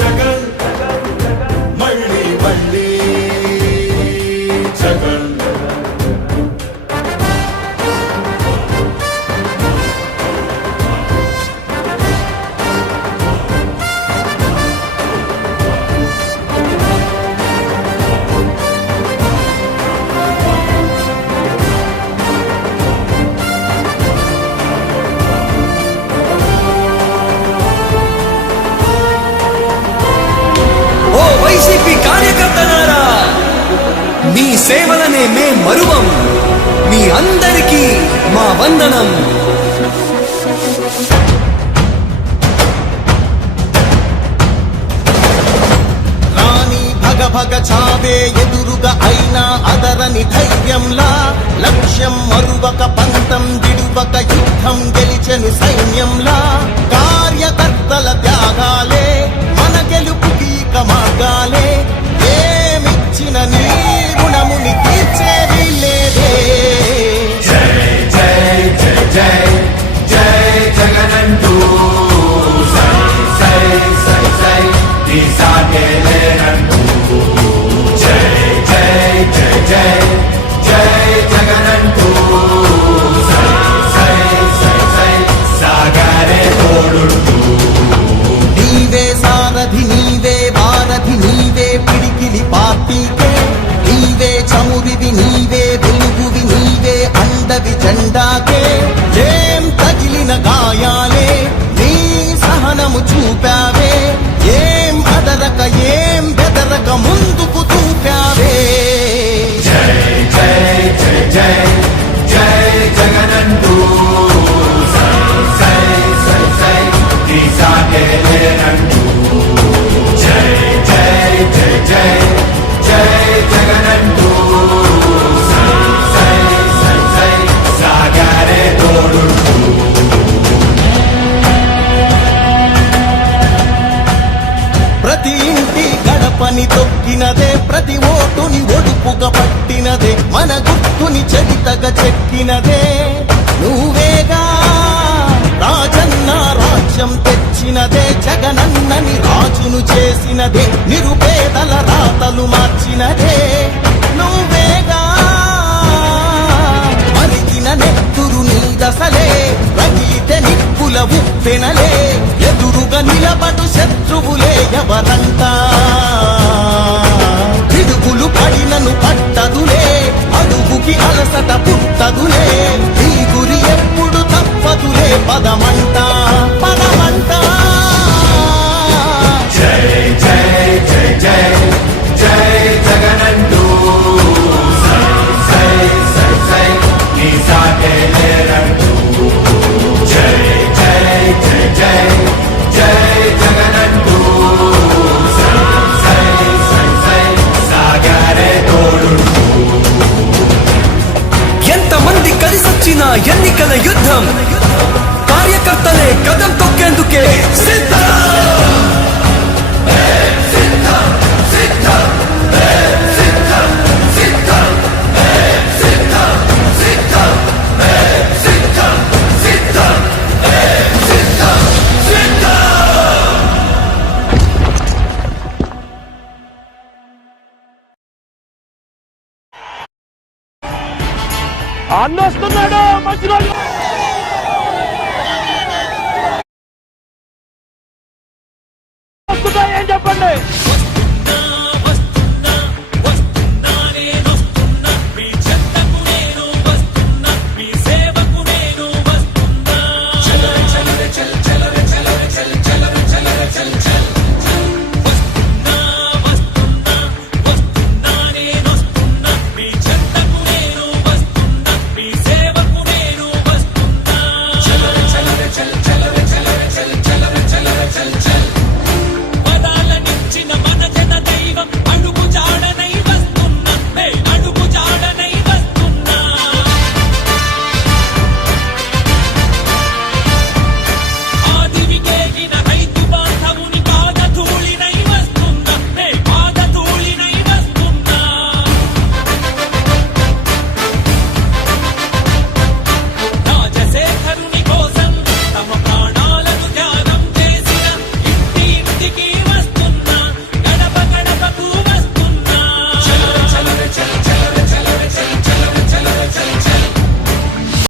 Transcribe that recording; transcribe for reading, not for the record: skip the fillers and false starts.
జగన్ మళ్ళీ మళ్ళీ జగన్ వైసీపీ కార్యకర్తలారా, మీ సేవలనే మే మరువం. మీ అందరికీ మా వందనం. రాణి భగ భగ చావే ఎదురుగా అయినా అదరని ధైర్యంలా, లక్ష్యం మరువక పంతం విడువక యుద్ధం గెలిచెను సైన్యంలా. కార్యకర్తల త్యాగాలే మన గెలుపుకి మార్గాలే. ఏమిచ్చిన నీ రుణముని తీర్చేది లేదే. జై జై జై జై జై జగనంటూ సై సై సై సై నీ సాగే లేనంటూ. జై జై జై జై జై జగనంటూ సై సై సై సై సాగరే తోడుంటూ. నీవే సారథి నీవే వారధి నీవే పిడికిలి పార్టీకే. నీవే చమురివి నీవే వెలుగువి నీవే అండవి జెండాకే. ఏం తగిలిన గాయాలే నీ సహనము చూపావే. ఏం అదరక ఏం బెదరక ముందుకు చూపావే. జై జై జై జై జై జగనంటూ సై సై సై సై నీ సాగే లేనంటూ. జై జై జై జై జై జగనంటూ సై సై సై సై సాగరే తోడుంటూ. ప్రతి ఇంటి గడపని తొక్కినదే, ప్రతి ఓటుని ఒడుపుగా పట్టినదే, మన గుర్తుని చరితగా చెక్కినదే నువ్వేగా. రాజన్న రాజ్యం తెచ్చినదే, జగనన్నని రాజును చేసినదే, నిరుపేదల రాతలు మార్చినదే నువ్వేగా. మరిగిన నెత్తురు నీ దశలే, రగిలితే నిప్పుల ఉప్పెనలే. ఎదురుగా నిలబడు శత్రువులే ఎవరంతా. పిడుగులు పడినను పట్టదులే, అడుగుకి అలసట పుట్టదులే. ఈ గురి ఎప్పుడు తప్పదులే, పదమంట పదమంట. జై జై జై జై జై జగనంటూ సై సై సై సై నీ సాగే లేనంటూ. జై జై జై జై జై జగనంటూ సై సై సై సై సాగరే తోడుంటూ. ఎంతమంది కలిసొచ్చిన ఎన్నికల యుద్ధం, కార్యకర్తలే కదం తొక్కేందుకే సిద్ధం. అన్నొస్తున్నాడు మంచి రోజు. ఏం చెప్పండి.